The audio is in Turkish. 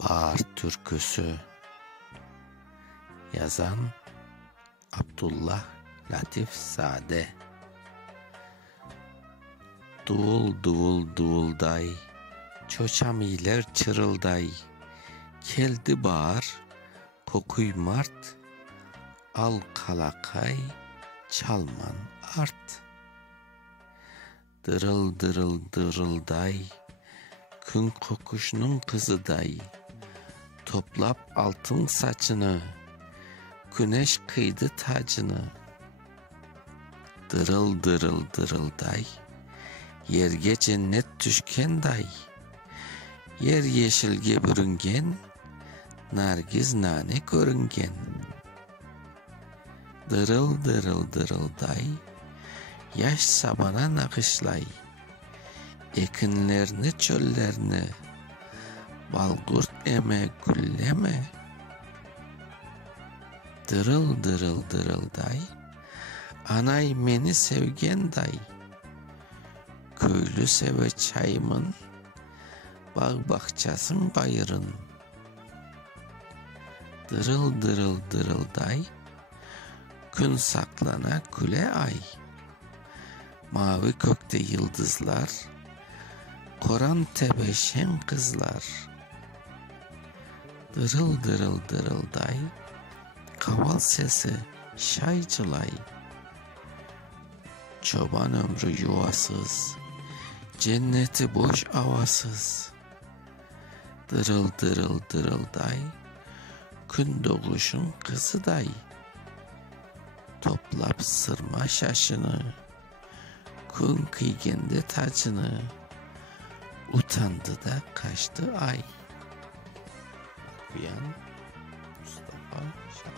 Bahar Türküsü. Yazan Abdullah Latif Sade. Duvul duvul duvulday, çoçamiler çırılday. Keldi bahar, kokuy mart, al kalakay, çalman art. Dırıl dırıl dırılday, kün kokuşunun kızıday. Toplap altın saçını, güneş kıydı tacını. Dırıl dırıl dırılday, yerge cennet düşkenday. Yer yeşilge bürüngen, nargiz nane görüngen. Dırıl dırıl dırılday, yaş sabana nakışlay. Ekinlerini çöllerini, balgurt eme gülleme. Dırıl dırıl dırılday, anay meni sevgenday. Köylü seve çayımın, bağ bahçasın bayırın. Dırıl dırıl dırılday, gün saklana güle ay. Mavi kökte yıldızlar, koran tebeşen kızlar. Dırıl dırıl dırılday, kaval sesi şaycılay. Çoban ömrü yuvasız, cenneti boş avasız. Dırıl dırıl dırılday, gün doğuşun kızıday. Toplap sırma şaşını, gün kıygende tacını. Utandı da kaçtı ay. Okuyan Mustafa Şahin.